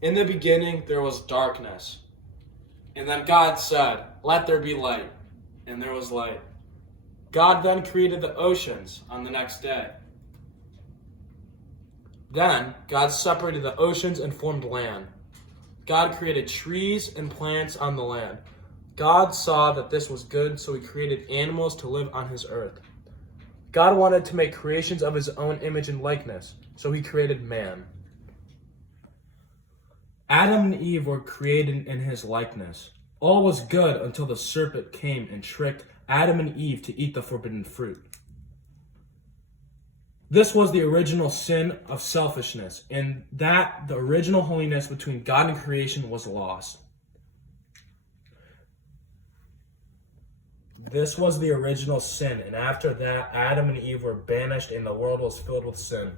In the beginning there was darkness. And then God said, "Let there be light." And there was light. God then created the oceans on the next day. Then God separated the oceans and formed land. God created trees and plants on the land. God saw that this was good, so he created animals to live on his earth. God wanted to make creations of his own image and likeness, so he created man. Adam and Eve were created in his likeness. All was good until the serpent came and tricked Adam and Eve to eat the forbidden fruit. This was the original sin of selfishness, and that the original holiness between God and creation was lost. This was the original sin, and after that, Adam and Eve were banished, and the world was filled with sin.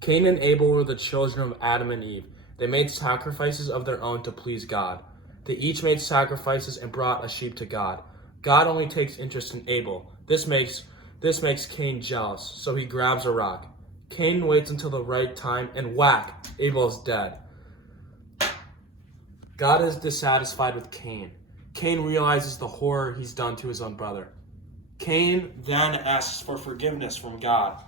Cain and Abel were the children of Adam and Eve. They made sacrifices of their own to please God. They each made sacrifices and brought a sheep to God. God only takes interest in Abel. This makes Cain jealous, so he grabs a rock. Cain waits until the right time, and whack, Abel is dead. God is dissatisfied with Cain. Cain realizes the horror he's done to his own brother. Cain then asks for forgiveness from God.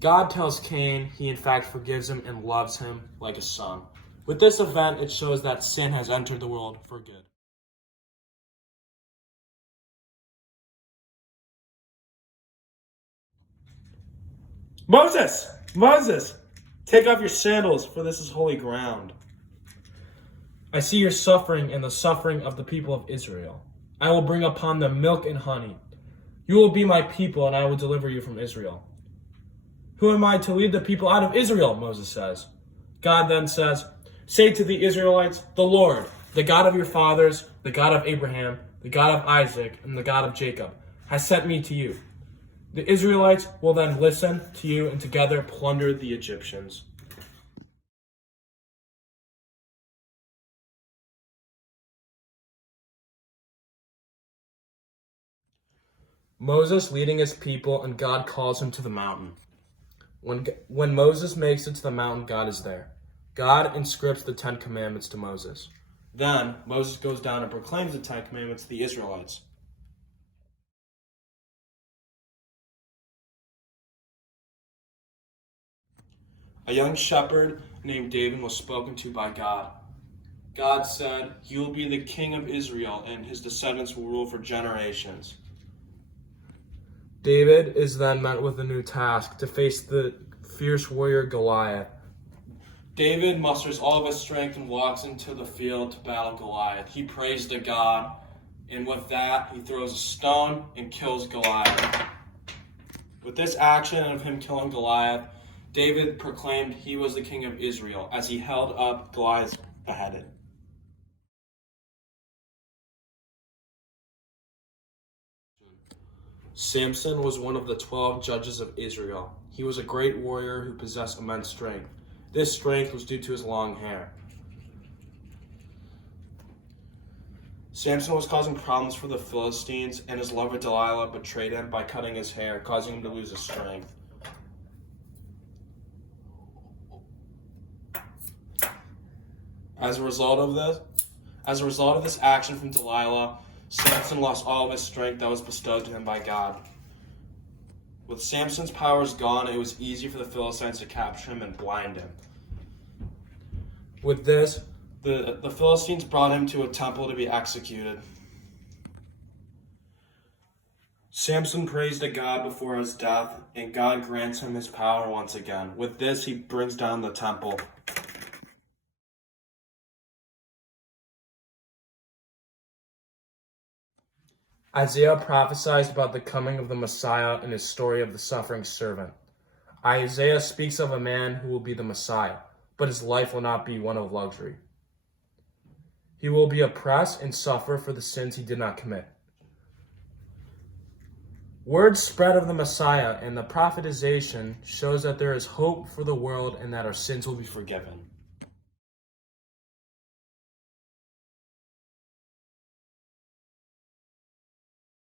God tells Cain he in fact forgives him and loves him like a son. With this event, it shows that sin has entered the world for good. Moses, take off your sandals, for this is holy ground. I see your suffering and the suffering of the people of Israel. I will bring upon them milk and honey. You will be my people, and I will deliver you from Israel. Who am I to lead the people out of Israel? Moses says. God then says, say to the Israelites, the Lord, the God of your fathers, the God of Abraham, the God of Isaac, and the God of Jacob, has sent me to you. The Israelites will then listen to you and together plunder the Egyptians. Moses leading his people, and God calls him to the mountain. When Moses makes it to the mountain, God is there. God inscripts the 10 Commandments to Moses. Then Moses goes down and proclaims the 10 Commandments to the Israelites. A young shepherd named David was spoken to by God. God said, "He will be the king of Israel, and his descendants will rule for generations." David is then met with a new task to face the fierce warrior Goliath. David musters all of his strength and walks into the field to battle Goliath. He prays to God, and with that, he throws a stone and kills Goliath. With this action of him killing Goliath, David proclaimed he was the king of Israel as he held up Goliath beheaded. Samson was one of the 12 judges of Israel. He was a great warrior who possessed immense strength. This strength was due to his long hair. Samson was causing problems for the Philistines, and his lover Delilah betrayed him by cutting his hair, causing him to lose his strength. As a result of this action from Delilah, Samson lost all of his strength that was bestowed to him by God. With Samson's powers gone, it was easy for the Philistines to capture him and blind him. With this, the Philistines brought him to a temple to be executed. Samson prays to God before his death, and God grants him his power once again. With this, he brings down the temple. Isaiah prophesied about the coming of the Messiah in his story of the suffering servant. Isaiah speaks of a man who will be the Messiah, but his life will not be one of luxury. He will be oppressed and suffer for the sins he did not commit. Word spread of the Messiah, and the prophetization shows that there is hope for the world and that our sins will be forgiven.